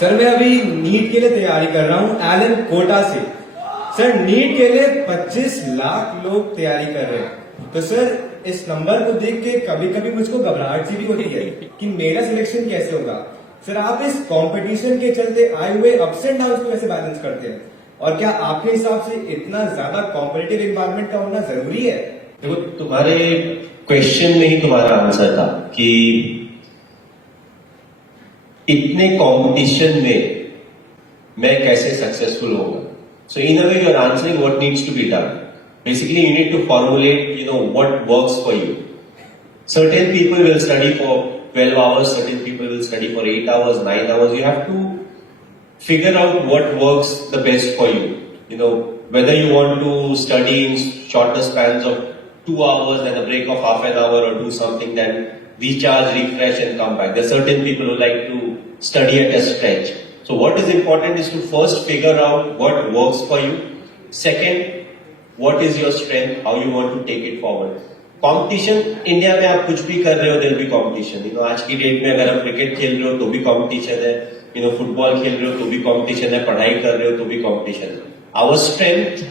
सर मैं अभी नीट के लिए तैयारी कर रहा हूँ एलन कोटा से। सर नीट के लिए 25 लाख लोग तैयारी कर रहे हैं। तो सर इस नंबर को देख के कभी कभी मुझको घबराहट सी भी होती है कि मेरा सिलेक्शन कैसे होगा। सर आप इस कंपटीशन के चलते आए हुए अप्स एंड डाउन्स को कैसे बैलेंस करते हैं, और क्या आपके हिसाब से इतना ज्यादा कॉम्पिटिटिव एनवायरनमेंट का होना जरूरी है? देखो, तुम्हारे क्वेश्चन में ही तुम्हारा आंसर था कि इतने कंपटीशन में मैं कैसे सक्सेसफुल होगा. So in a way you are answering what needs to be done. Basically you need to formulate what works for you. Certain people will study for 12 hours, certain people will study for 8 hours, 9 hours. You have to figure out what works the best for you. Whether you want to study in shorter spans of 2 hours and a break of half an hour, or do something, then recharge, refresh and come back. There are certain people who like to study at a stretch. So what is important is to first figure out what works for you. Second, what is your strength, how you want to take it forward. Competition India में आप कुछ भी कर रहे हो, there be competition. आज की डेट में अगर आप क्रिकेट खेल रहे हो तो भी कंपटीशन है, फुटबॉल खेल रहे हो तो भी कंपटीशन है, पढ़ाई कर रहे हो तो भी कंपटीशन है. Our strength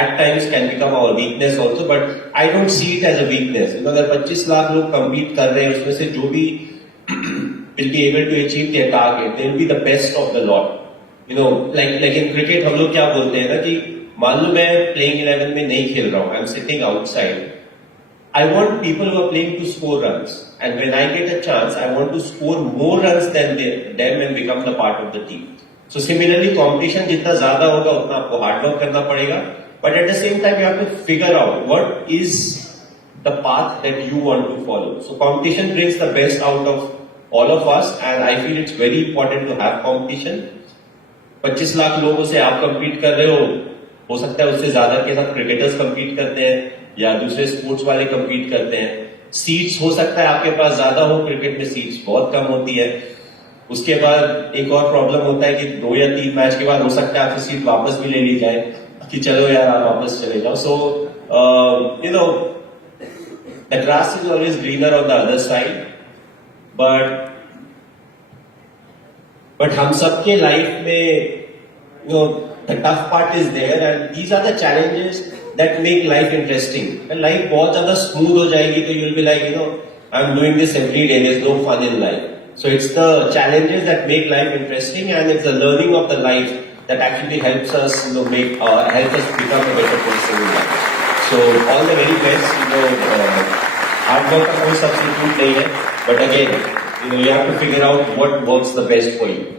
at times can become our weakness also, but I don't see it as a weakness. अगर 25 लाख लोग कम्पीट कर रहे हैं, उसमें से जो भी will be able to achieve their target, they will be the best of the lot. Like in cricket हम लोग क्या बोलते हैं ना कि मान लो मैं प्लेइंग 11 में नहीं खेल रहा हूँ, I am sitting outside. I want people who are playing to score runs, and when I get a chance, I want to score more runs than them and become the part of the team. So similarly, competition जितना ज्यादा होगा उतना आपको hard work करना पड़ेगा, but at the same time you have to figure out what is the path that you want to follow. So competition brings the best out of all of us, and I feel it's very important to have competition. 25 लाख लोगों से आप compete कर रहे हो सकता है उससे ज्यादा के साथ क्रिकेटर्स compete करते हैं या दूसरे स्पोर्ट्स वाले compete करते हैं. सीट्स हो सकता है आपके पास ज्यादा हो, क्रिकेट में सीट्स बहुत कम होती है. उसके बाद एक और प्रॉब्लम होता है कि 2 या 3 मैच के बाद हो सकता है आपकी सीट वापस भी ले ली जाए कि चलो यार आप वापस चले जाओ. So the grass is always greener on the other side, but हम सबके लाइफ में the tough part is there, and these are the challenges that make life interesting. And life बहुत ज़्यादा smooth हो जाएगी तो you'll be like, I'm doing this every day. There's no fun in life. So it's the challenges that make life interesting, and it's the learning of the life that actually helps us, help us become a better person in life. So all the very best. Hard work का कोई substitute नहीं है, but again, you have to figure out what works the best for you.